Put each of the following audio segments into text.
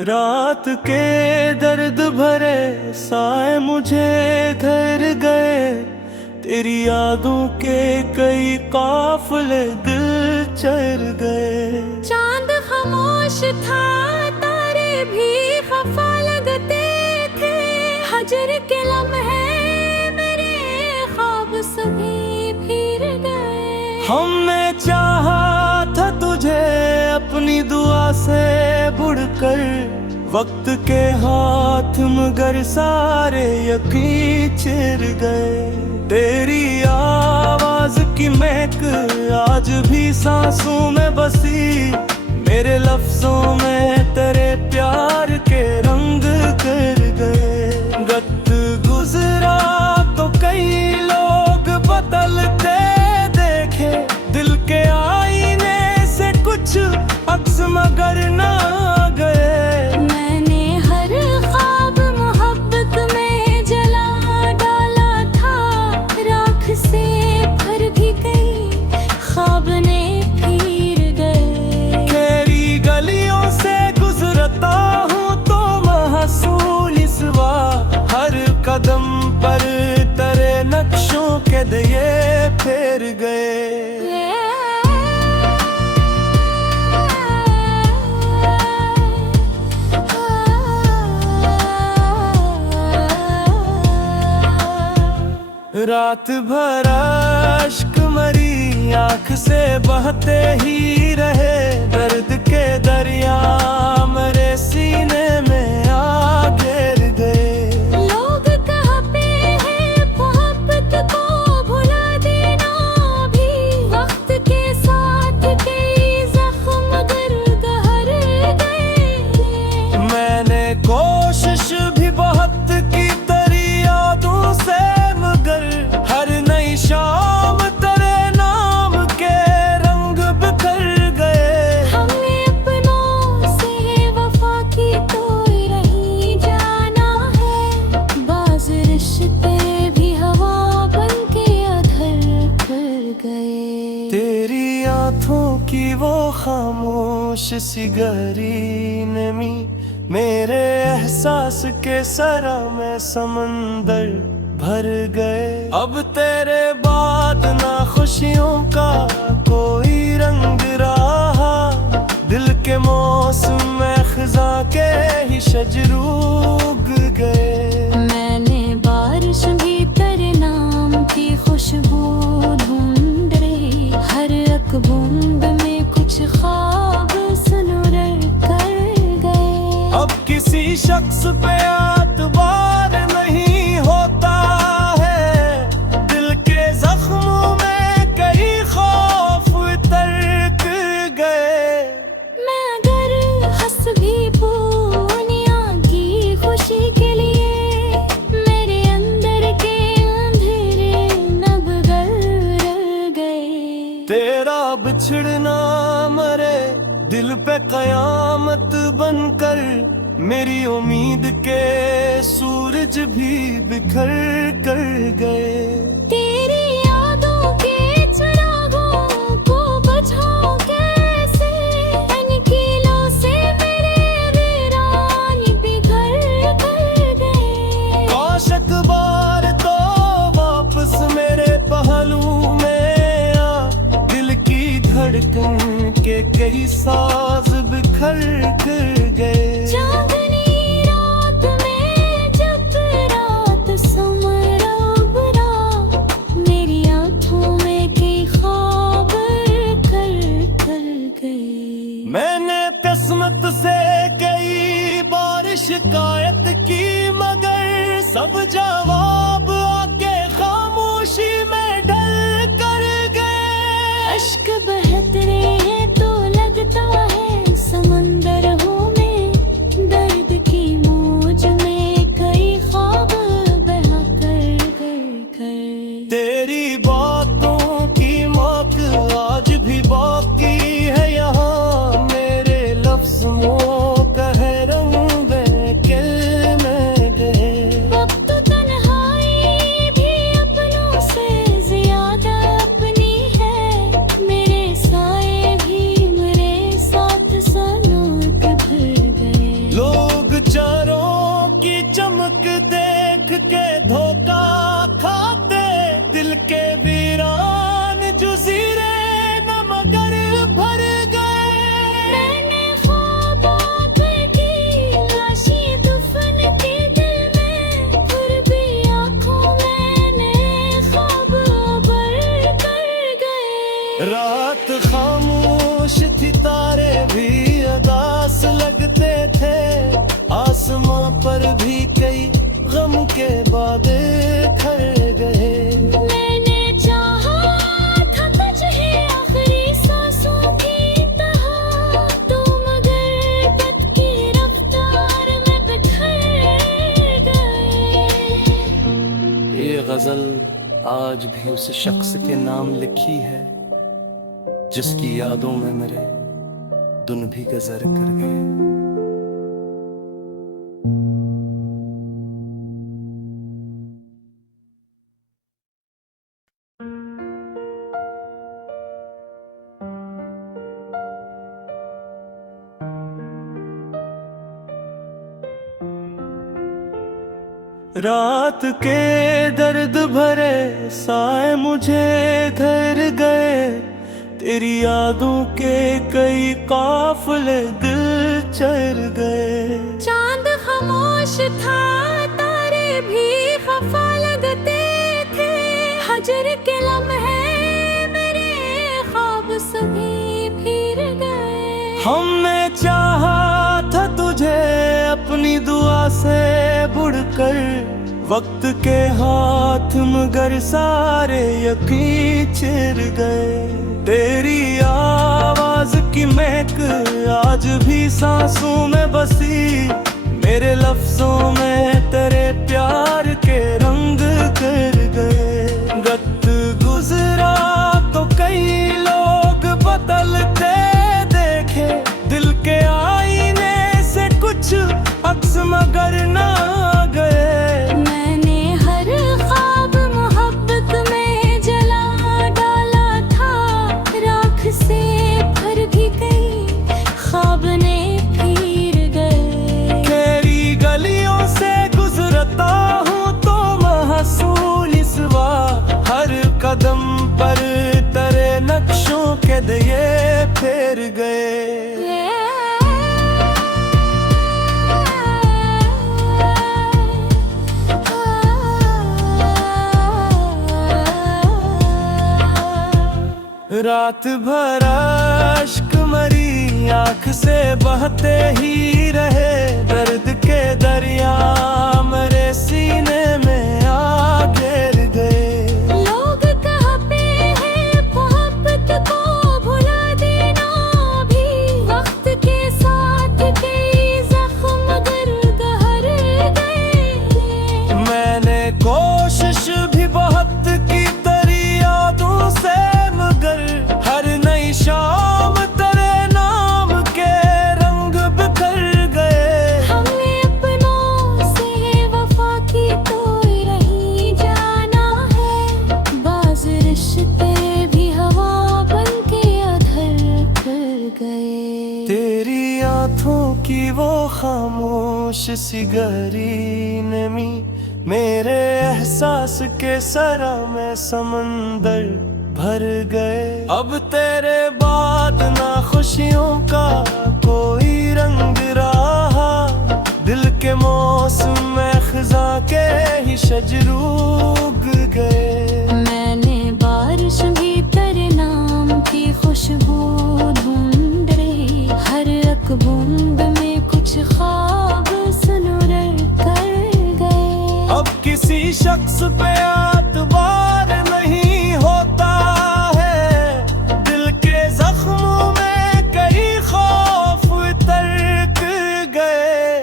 रात के दर्द भरे साए मुझे घर गए, तेरी यादों के कई काफिले दिल चढ़ गए। चांद खामोश था, तारे भी खफा लगते थे। हजर के लम्हे मेरे ख्वाब सभी फिर गए। हमने चाहा था तुझे अपनी दुआ से बुड़कर, वक्त के हाथ मगर सारे यकीन चिर गए। तेरी आवाज की महक आज भी सांसों में बसी, मेरे लफ्जों में तेरे प्यार के रंग कर गए। वक्त गुजरा तो कई लोग बदलते देखे, दिल के आईने से कुछ अक्स मगर ना गए। मैंने हर ख्वाब मोहब्बत में जला डाला था, राख से भर भी गई ख्वाब ने फिर गए। तेरी गलियों से गुजरता हूँ तो महसूल इस बार, हर कदम पर तेरे नक्शों के दिए फेर गए। रात भर अश्क मरी आँख से बहते ही रहे, दर्द के दरिया मेरे सीने में आ घेर गए। लोग कहते हैं मोहब्बत को भुला देना भी, वक्त के साथ कई जख्म दर्द हर गए। मैंने कोशिश भी बहुत की तेरी यादों से, मगर हर नई शाम तेरे नाम के रंग बिखर गए। हमने अपनों से वफा की कोई नहीं जाना है, बाज रिश्ते भी हवा बन के अधर कर गए। तेरी आँखों की वो खामोश सी गहरी नमी, मेरे एहसास के सरा में समंदर भर गए। अब तेरे बाद ना खुशियों का कोई रंग रहा, दिल के मौसम में खिजा के ही शजरू उग गए। मैंने बारिश भी तेरे नाम की खुशबू ढूंढ रही, हर एक बूंद में कुछ ख्वाब सुनूर कर गए। अब किसी शख्स पे एतबार नहीं होता है, दिल के जख्मों में कई खौफ तर्क गए। मैं अगर हंस भी पूनिया की खुशी के लिए, मेरे अंदर के अंधेरे नब गर गए। तेरा बिछड़ना मरे दिल पे कयामत बनकर, मेरी उम्मीद के सूरज भी बिखर कर गए। तेरी यादों के चिरागों को बुझाऊं कैसे, अनकीलों से मेरे वीरान बिखर कर गए। काश एक बार तो वापस मेरे पहलू में आ, दिल की धड़कन के कई साज बिखर कर गए। चांदनी रात में जब रात समरा बुरा, मेरी आँखों में कई ख्वाब कर गए। मैंने किस्मत से कई बार शिकायत की, मगर सब जवाब आके खामोशी में ढल कर गए। अश्क बहते हैं तो लगता है समंदर हूँ मैं, दर्द की मौज में कई ख्वाब बहा कर। तेरी बातों की महक आज भी बाकी है यहाँ, मेरे लफ्ज़ों का है रंग बहके में गए। वक्त तन्हा के धोखा खाते, दिल के वीरान जुजीरे न मगर भर गए। मैंने ख्वाबों की लाशी दफन की दिल में, फिर भी आँखों मैंने ख्वाब भर कर गए। रात खामोश थी, तारे भी अदास लगते थे, आसमां पर भी कई गम के बादल खर गए। मैंने चाहा था तुझे आखिरी सांसों की तरह, तू मगर बद की रफ्तार में बिखर गए। ये गजल आज भी उस शख्स के नाम लिखी है, जिसकी यादों में मेरे दिन भी गुजर कर गए। रात के दर्द भरे साए मुझे घर गए, तेरी यादों के कई काफले दिल चढ़ गए। चांद खामोश था, तारे भी खफा लगते थे, हजर के लम्हे मेरे ख्वाब सभी फिर गए। हमने चाहा था तुझे अपनी दुआ से बुड़कर, वक्त के हाथ मगर सारे यकीन चिर गए। तेरी आवाज की महक आज भी सांसों में बसी, मेरे लफ्जों में तेरे प्यार के रंग कर गए। वक्त गुजरा तो कई लोग बदलते देखे, दिल के आईने से कुछ अक्स मगर ना गए। मैंने हर ख्वाब मोहब्बत में जला डाला था, राख से भर भी गई ख्वाब ने फिर गए। तेरी गलियों से गुजरता हूँ तो महसूल इस बार, हर कदम पर तेरे नक्शों के दिए फेर गए। रात भर अश्क मरी आँख से बहते ही रहे, दर्द के दरिया मेरे सीने में आ घेर गए। लोग कहते हैं मोहब्बत को भुला देना भी, वक्त के साथ कई जख्म मगर गहर गए। मैंने कोशिश भी बहुत की तेरी यादों से, मगर हर नई शाम तेरे नाम के रंग बिखर गए। हमने अपनों से वफा की तो रही जाना है, बाज रिश्ते भी हवा बन के अधर कर गए। तेरी आँखों की वो खामोश सी गहरी नमी, मेरे एहसास के सरा में समंदर भर गए। अब तेरे बाद ना खुशियों का कोई रंग रहा, दिल के मौसम में खिजा के ही शजर उग गए। मैंने बारिश भी तेरे नाम की खुशबू ढूंढ रही, हर एक बूंद में कुछ ख्वाब सुनुर कर गए। अब किसी शख्स पे एतबार नहीं होता है, दिल के जख्मों में कई खौफ तर्क गए।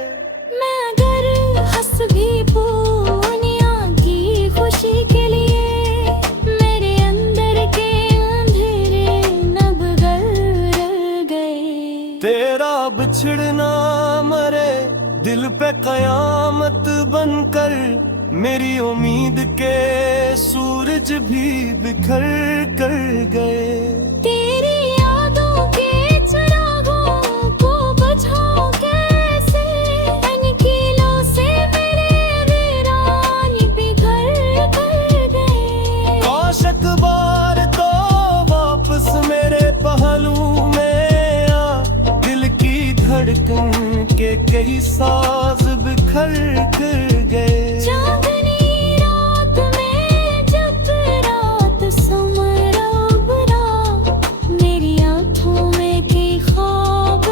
मैं अगर हंस भी पूनिया की खुशी के लिए, मेरे अंदर के अंधेरे नब गर गए। तेरा बिछड़ना मरे दिल पे कयामत बनकर, मेरी उम्मीद के सूरज भी बिखर कर गए। तेरी यादों के चिरागों को बुझाऊं कैसे, अनकीलों से मेरे वीरान साज बिखर कर गए। चांदनी रात में जब रात समरा बुरा, मेरी आंखों में कई ख्वाब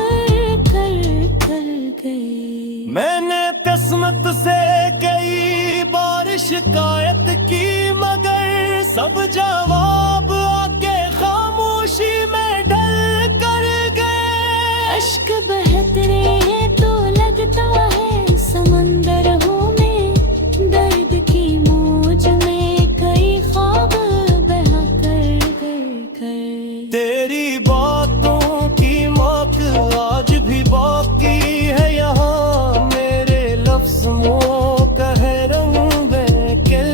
कर कर गए। मैंने किस्मत से कई बार शिकायत की, मगर सब जवाब आके खामोशी में ढल कर गए। अश्क बहते हैं तो लगता है समंदर हूँ मैं, दर्द की मौज में कई ख्वाब बहा कर कर। तेरी बातों की महक आज भी बाकी है यहाँ, मेरे लफ्ज़ों का है रंग बेकिल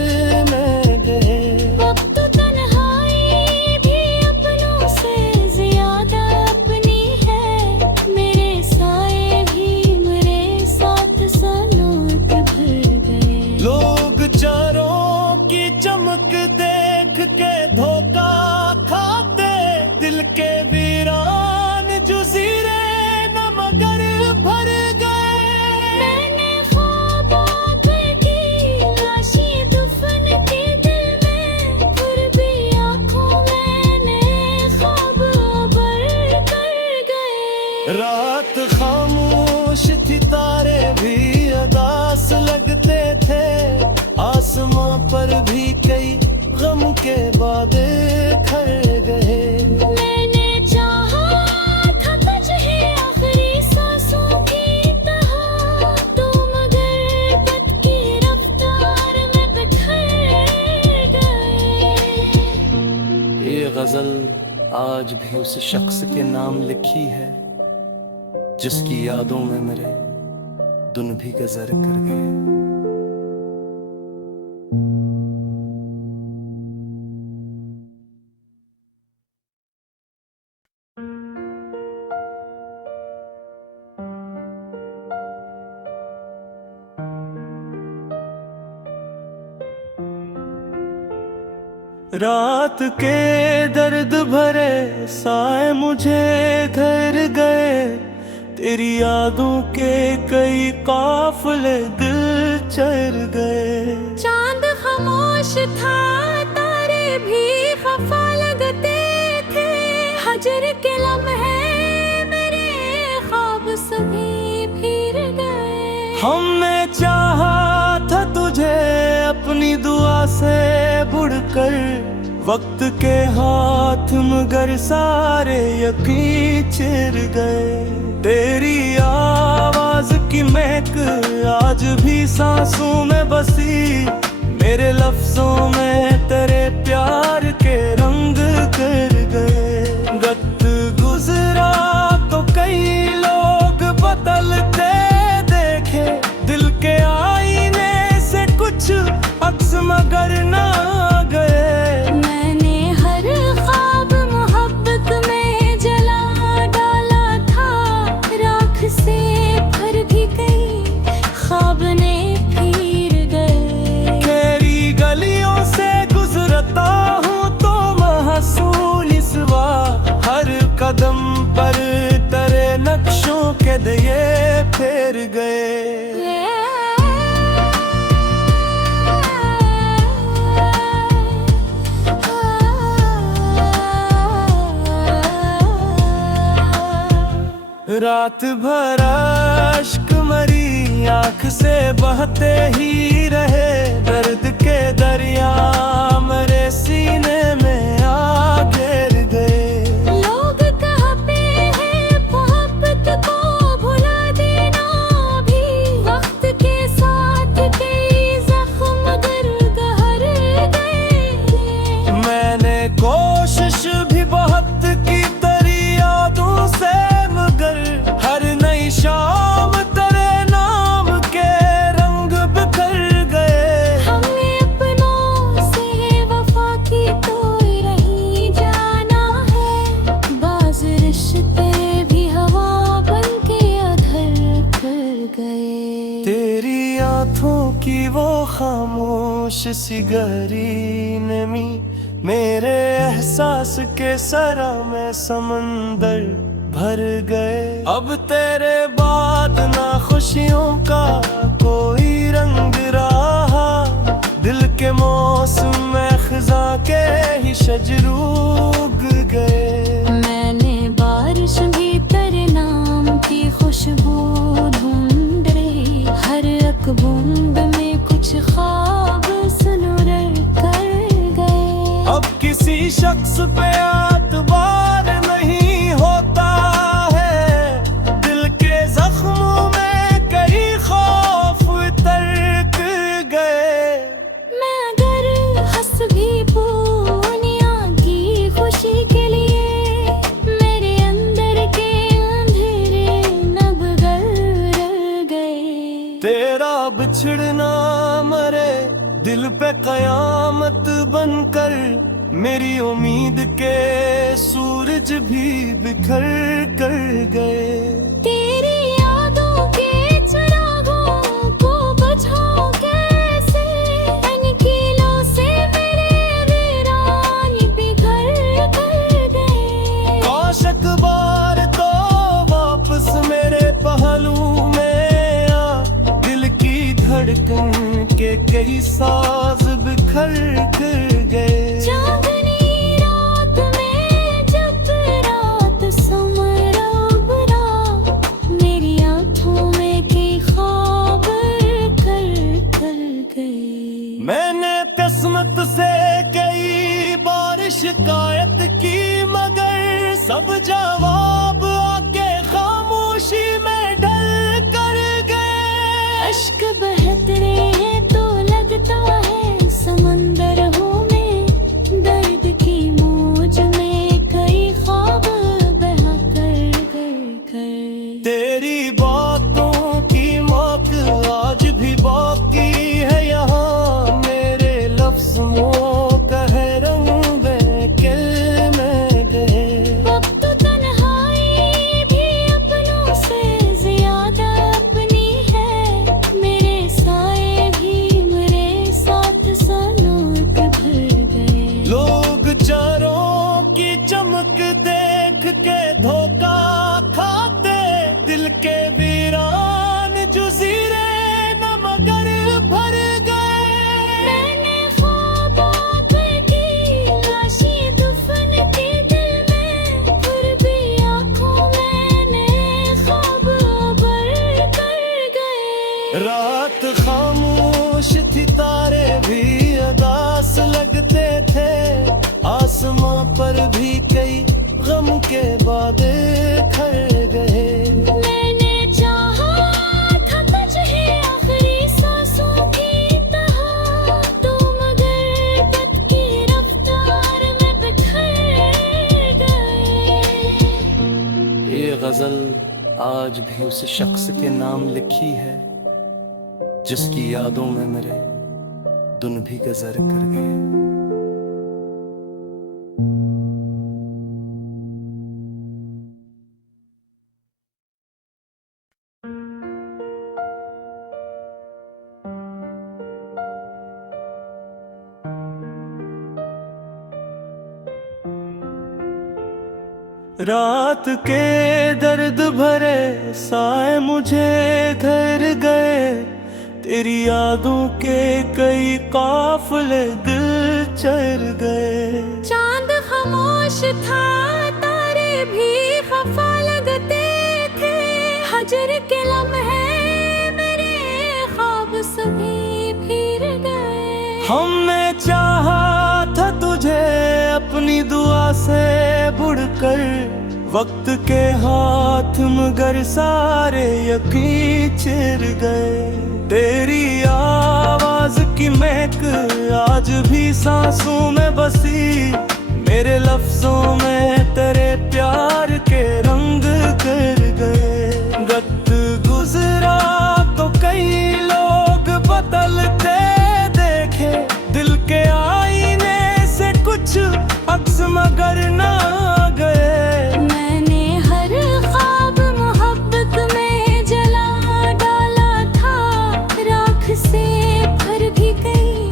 में गए। वक्त तन्हाई भी अपनों से ज्यादा अपनी है, मेरे साए भी मेरे साथ सनोत भर गए। लोग चारों की चमक देख के धोखा खाते, दिल के वीरान जुजीरे न मगर भर गए। मैंने ख्वाब की लाशी दफन की दिल में, फिर भी आँखों मैंने ख्वाब भर कर गए। रात खामोश थी, तारे भी उदास लगते थे, आसमां पर भी कई गम के बादल खड़ गए। मैंने चाहा था तुझे आखिरी सांसों की तरह, तो मगर पथ की रफ्तार में बिखर गए। ये गजल आज भी उस शख्स के नाम लिखी है, जिसकी यादों में मेरे दिन भी गुजर कर गए। रात के दर्द भरे साए मुझे घर गए, तेरी यादों के कई काफले दिल चढ़ गए। चांद खामोश था, तारे भी खफा लगते थे, हजर के लम्हे मेरे ख्वाब सभी फिर गए। हमने चाहा था तुझे अपनी दुआ से बुड़कर, वक्त के हाथ मगर सारे यकीन चिर गए। तेरी आवाज की महक आज भी सांसों में बसी, मेरे लफ्जों में तेरे प्यार के रंग कर गए। वक्त गुजरा तो कई लोग बदलते देखे, दिल के आईने से कुछ अक्स मगर ना गए। मैंने हर ख्वाब मोहब्बत में जला डाला था, राख से भर भी गई ख्वाब ने फिर गए। तेरी गलियों से गुजरता हूँ तो महसूल इस बार, हर कदम पर तेरे नक्शों के दिए फेर गए। रात भर अश्क मरी आँख से बहते ही रहे, दर्द के दरिया मेरे सीने में आ घेर गए। लोग कहते हैं मोहब्बत को भुला देना भी, वक्त के साथ कई जख्म गहर गए। मैंने कोशिश भी बहुत की तेरी यादों से, मगर हर नई शाम तेरे नाम के रंग बिखर गए। हमने अपनों से वफा की तो रही जाना है, बाज रिश्ते भी हवा बन के अधर कर गए। तेरी आंखों की वो खामोश सी गहरी नमी, मेरे एहसास के सरा में समंदर भर गए। अब तेरे बाद ना खुशियों का कोई रंग रहा, दिल के मौसम में खिजा के ही शजरू उग गए। मैंने बारिश भी तेरे नाम की खुशबू ढूंढ रही, हर एक बूंद में कुछ ख्वाब सुनहरे कर गए। अब किसी शख्स पे एतबार नहीं होता है, दिल के जख्मों में कई खौफ तर्क गए। मैं अगर हंस भी पूनिया की खुशी के लिए, मेरे अंदर के अंधेरे नब रह गए। तेरा बिछड़ना मरे दिल पे कयामत बनकर, मेरी उम्मीद के सूरज भी बिखर कर गए। तेरी यादों के चिरागों को बुझाऊं कैसे, अनकीलों से मेरे वीरान बिखर कर गए। काश एक बार तो वापस मेरे पहलू में आ, दिल की धड़कन के कई साज बिखर कर गए। चांदनी रात में जब रात समरा उभरा, मेरी आँखों में कई ख्वाब कर कर गए। मैंने किस्मत से कई बार शिकायत की, मगर सब जवाब आके खामोशी में ढल कर गए। अश्क बहते हैं तो लगता है समंदर हूँ मैं, दर्द की मौज में कई ख्वाब बहा कर। तेरी बातों की मौत आज भी बाकी है यहाँ, मेरे लफ्ज़ों का है रंग बेकिल में गए। अब तो तन्हाई भी अपनों से ज्यादा अपनी है, मेरे साए भी मेरे साथ सनोक भर गए। लोग चारों की चमक देख के धोखा खाते, दिल के वीरान जुजीरे न मगर भर गए। मैंने ख्वाब की लाशी दफन की दिल में, फिर भी आँखों मैंने ख्वाब भर कर गए। रात खामोश थी, तारे भी उदास लगते थे, आसमां पर भी कई गम के बादे खड़ गए। मैंने चाहा था तुझे आखिरी सांसों की तरह, तू मगर पथ की रफ्तार में बिखर गए। ये गजल आज भी उस शख्स के नाम लिखी है, जिसकी यादों में मेरे दिन भी गुजर कर गए। रात के दर्द भरे साए मुझे घर गए, तेरी यादों के कई काफले दिल चढ़ गए। चांद खामोश था, तारे भी खफा लगते थे, हजर के लम्हे मेरे ख्वाब सभी फिर गए। हमने चाहा था तुझे अपनी दुआ से बुड़कर, वक्त के हाथ मगर सारे यकीन चिर गए। तेरी आवाज की महक आज भी सांसों में बसी, मेरे लफ्जों में तेरे प्यार के रंग कर गए। वक्त गुजरा तो कई लोग बदलते देखे, दिल के आईने से कुछ अक्स मगर ना गए। मैंने हर ख्वाब मोहब्बत में जला डाला था, राख से भर भी गई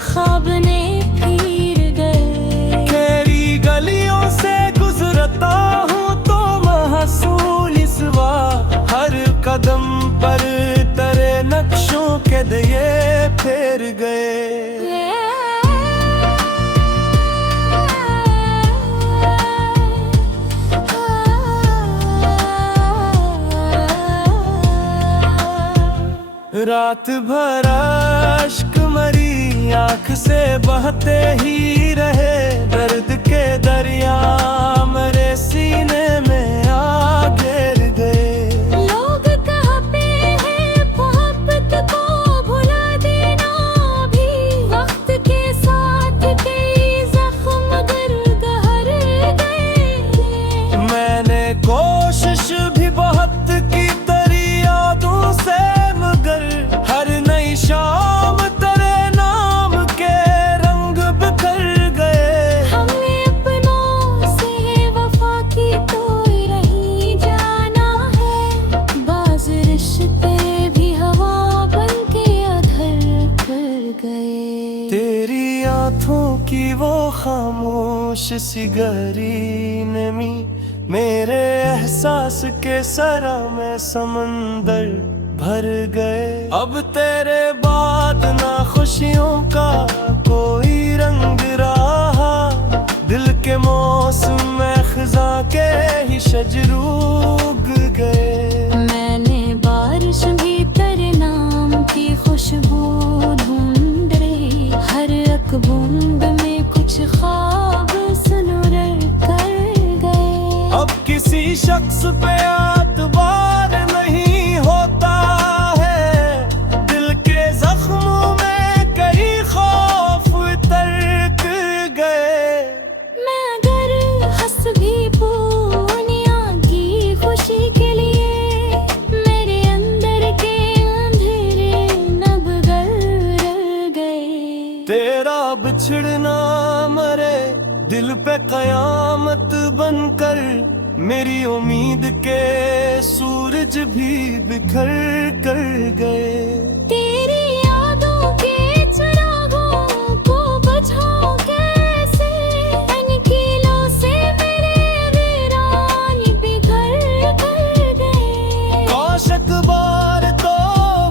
ख्वाब ने फिर गए। तेरी गलियों से गुजरता हूँ तो रात भर अश्क मरी आँख से बहते ही रहे, दर्द के दरिया मेरे सीने में आ घेर गए। लोग कहते हैं मोहब्बत को भुला देना भी, वक्त के साथ कई जख्म दर्द हर गए। मैंने कोशिश भी बहुत की तेरी यादों से, मगर हर नई शाम तेरे नाम के रंग बिखर गए। हमने अपनों से वफा की तो रही जाना है, बाज रिश्ते भी हवा बन के अधर कर गए। तेरी आँखों की वो खामोश सी गहरी नमी, मेरे एहसास के सरा में समंदर भर गए। अब तेरे बाद ना खुशियों का कोई रंग रहा, दिल के मौसम में खिजा के ही शजरू उग गए। मैंने बारिश भी तेरे नाम की खुशबू ढूंढ रही, हर एक बूंद में कुछ ख्वाब सुनुर कर गए। अब किसी शख्स पे एतबार नहीं होता है, दिल के जख्मों में कई खौफ तर्क गए। मैं अगर हंस भी पूनिया की खुशी के लिए, मेरे अंदर के अंधेरे नब गर गए। तेरा बिछड़ना मरे दिल पे कयामत बनकर, मेरी उम्मीद के सूरज भी बिखर कर गए। तेरी यादों के चिरागों को बुझाऊं कैसे, अनकीलों से मेरे वीरान बिखर कर गए। काश एक बार तो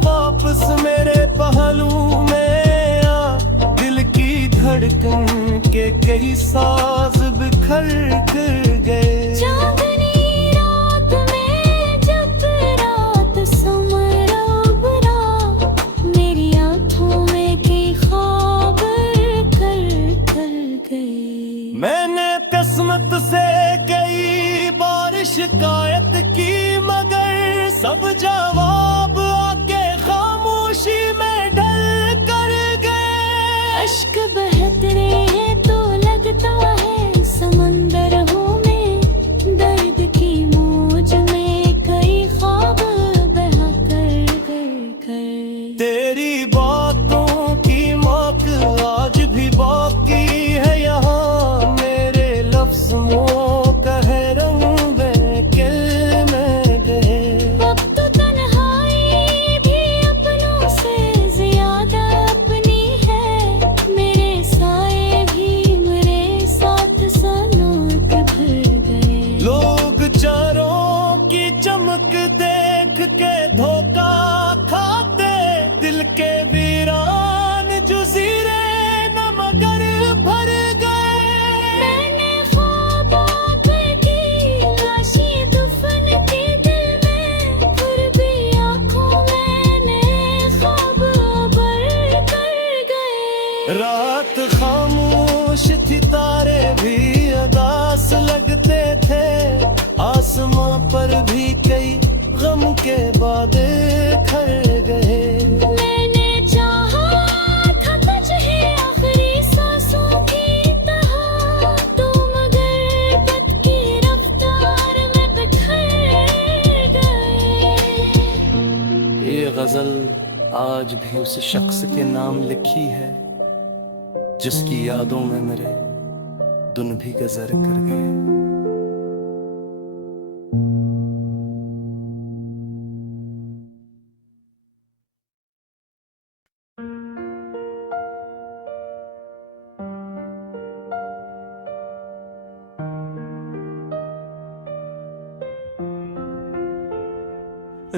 वापस मेरे पहलू में आ, दिल की धड़कन के कई साज बिखर कर गए। चांदनी रात में जब रात समरा बुरा, मेरी आँखों में कई ख्वाब कर गए। मैंने किस्मत से कई बार शिकायत की, मगर सब जवाब आके खामोशी में ढल कर गए। अश्क बहते हैं तो लगता है समंदर हूँ मैं, दर्द की मौज में कई ख्वाब बहा कर। तेरी बातों की मौक आज भी बाकी है यहाँ, मेरे लफ्ज़ों का है रंग किल में गए। अब तो तन्हाई भी अपनों से ज्यादा अपनी है, मेरे साए भी मेरे साथ सनोक भर गए। लोग चारों की चमक देख के धोखा खाते, दिल के वीरान जुजीरे न मगर भर गए। मैंने ख्वाब की लाशी दफन की दिल में, फिर भी आँखों मैंने ख्वाब भर कर गए। रात खामोश थी, तारे भी उदास लगते थे, आसमां पर भी कई गम के बादल खर गए। मैंने चाहा था तुझे आखिरी सांसों की तरह, तो मगर पथ की रफ्तार में बिखर गए। ये गजल आज भी उस शख्स के नाम लिखी है, जिसकी यादों में मेरे दिन भी गुजर कर गए।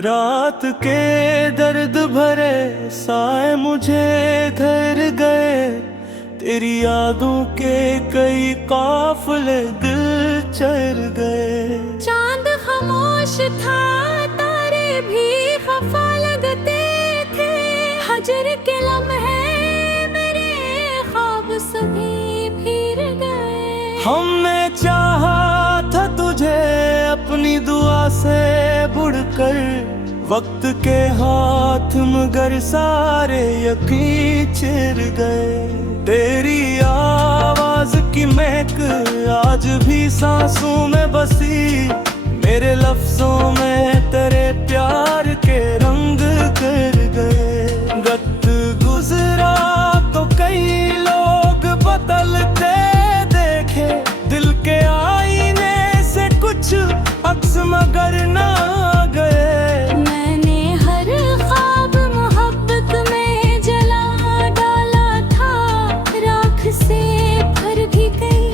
रात के दर्द भरे साए मुझे घर गए, तेरी यादों के कई काफिले दिल चढ़ गए। चांद खामोश था, तारे भी खफा लगते थे, हजर के लम्हे मेरे ख्वाब सभी फिर गए। हमने चाहा था तुझे अपनी दुआ से बुड़कर, वक्त के हाथ मगर सारे यकीन चिर गए। तेरी आवाज की महक आज भी सांसों में बसी, मेरे लफ्जों में तेरे प्यार के रंग कर गए। वक्त गुजरा तो कई लोग बदलते देखे, दिल के आईने से कुछ अक्स मगर ना गए। मैंने हर ख्वाब मोहब्बत में जला डाला था, राख से भर भी गई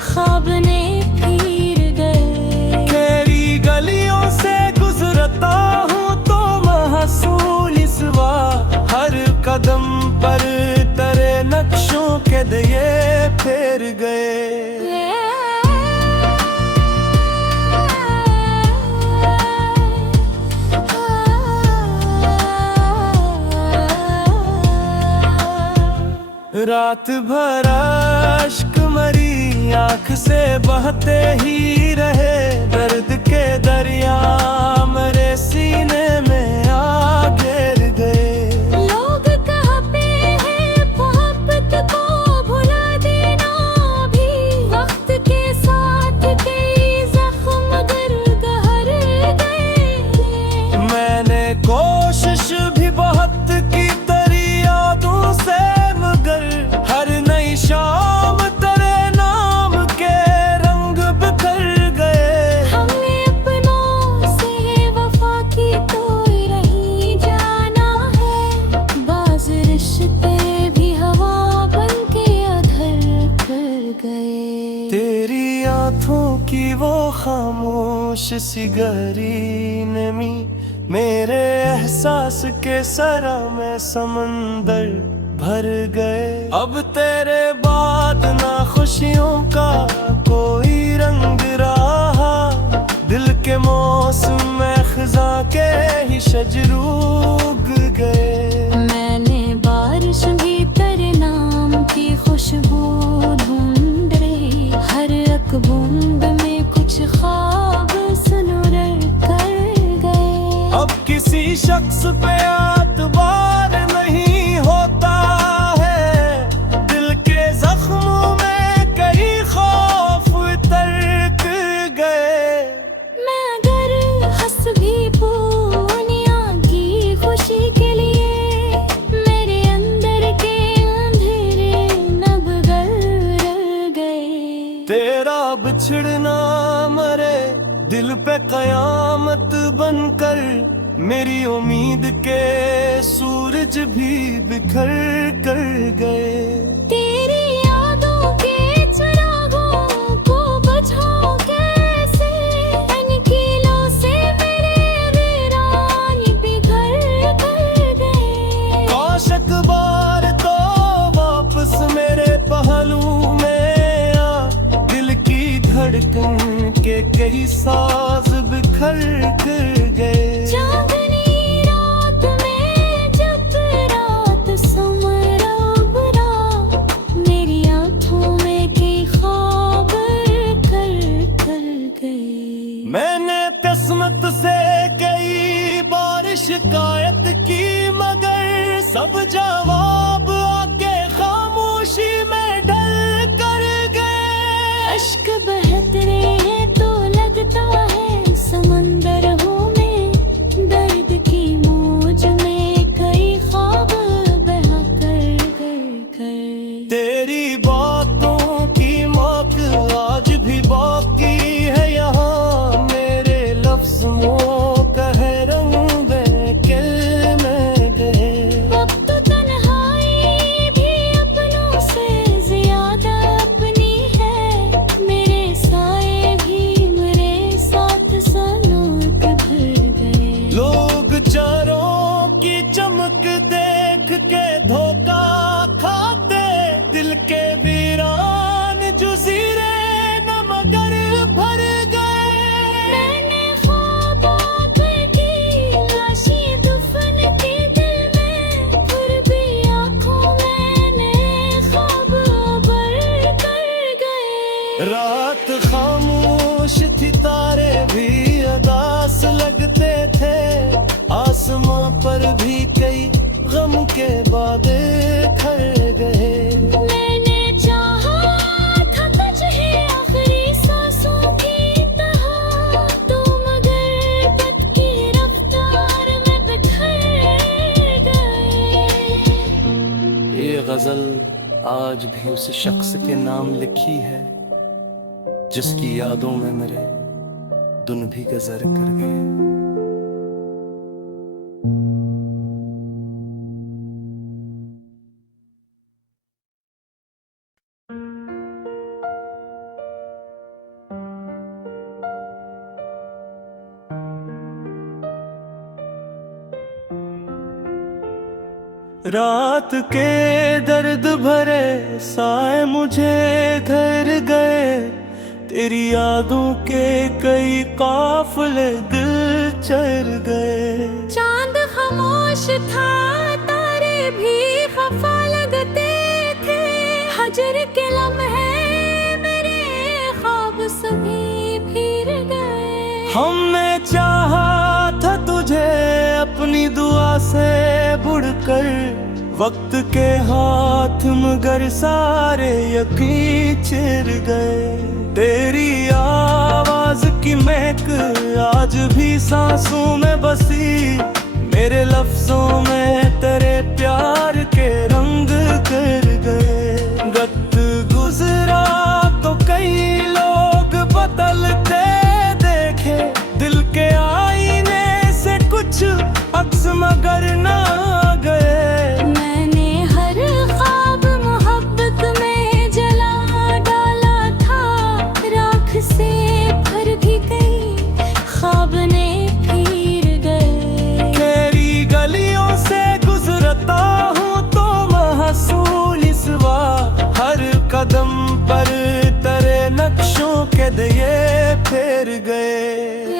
ख्वाब ने फिर गए। तेरी गलियों से गुजरता हूँ तो महसूल इस बार, हर कदम पर तेरे नक्शों के दिए फिर गए। रात भर अश्क मरी आँख से बहते ही रहे, दर्द के दरिया मेरे सीने में आ गिर गए। लोग कहते हैं मोहब्बत को भुला देना भी, वक्त के साथ कई जख्म गर गहर गए। मैंने कोशिश भी बहुत की तेरी यादों से, मगर हर नई शाम तेरे नाम के रंग बिखर गए। हमने अपनों से वफा की तो रही जाना है, बाज रिश्ते भी हवा बन के अधर कर गए। तेरी आँखों की वो खामोश सी गहरी नमी, मेरे एहसास के सरा में समंदर भर गए। अब तेरे बाद ना खुशियों का कोई रंग रहा, दिल के मौसम में खिजा के ही शजर उग गए। मैंने बारिश भी तेरे नाम की खुशबू ढूंढ रही, हर एक बूंद में कुछ ख्वाब सुनुर कर गए। अब किसी शख्स पे एतबार नहीं होता है, दिल के जख्मों में कई खौफ तर्क गए। मैं अगर हंस भी पूनिया की खुशी के लिए, मेरे अंदर के अंधेरे नब गर गए। तेरा बिछड़ना मरे दिल पे कयामत बनकर, मेरी उम्मीद के सूरज भी बिखर कर गए। तेरी यादों के चिरागों को बुझाऊं कैसे, अनकीलों से मेरे वीरान बिखर कर गए। काशक बार तो वापस मेरे पहलू में आ, दिल की धड़कन के कई साज बिखर कर गए। चांदनी रात में जब रात समरा उभरा, मेरी आँखों में कई ख्वाब कर कर गए। मैंने किस्मत से कई बार शिकायत की, मगर सब जवाब आके खामोशी में ढल कर गए। अश्क बहते हैं तो लगता है समंदर हूँ मैं, के वादे खर गए। मैंने चाहा था तुझे आखिरी सांसों की तरह, तू मगर पथ की रफ्तार में बिखर गए। ये गजल आज भी उस शख्स के नाम लिखी है जिसकी यादों में मेरे दिन भी गुजर कर गए। रात के दर्द भरे साए मुझे घर गए, तेरी यादों के कई काफिले दिल चढ़ गए। चांद खामोश था, तारे भी खफा लगते थे, हजर के लम्हे मेरे ख्वाब सभी फिर गए। हमने चाहा था तुझे अपनी दुआ से बुड़कर, वक्त के हाथ मगर सारे यकीन चिर गए। तेरी आवाज की महक आज भी सांसों में बसी, मेरे लफ्जों में तेरे प्यार के रंग कर गए। वक्त गुजरा तो कई लोग बदलते देखे, दिल के आईने से कुछ अक्स मगर ना गए। मैंने हर ख्वाब मोहब्बत में जला डाला था, राख से भर भी गई ख्वाब ने फिर गए। तेरी गलियों से गुजरता हूँ तो महसूल सिवा, हर कदम पर तेरे नक्शों के दिए फिर गए।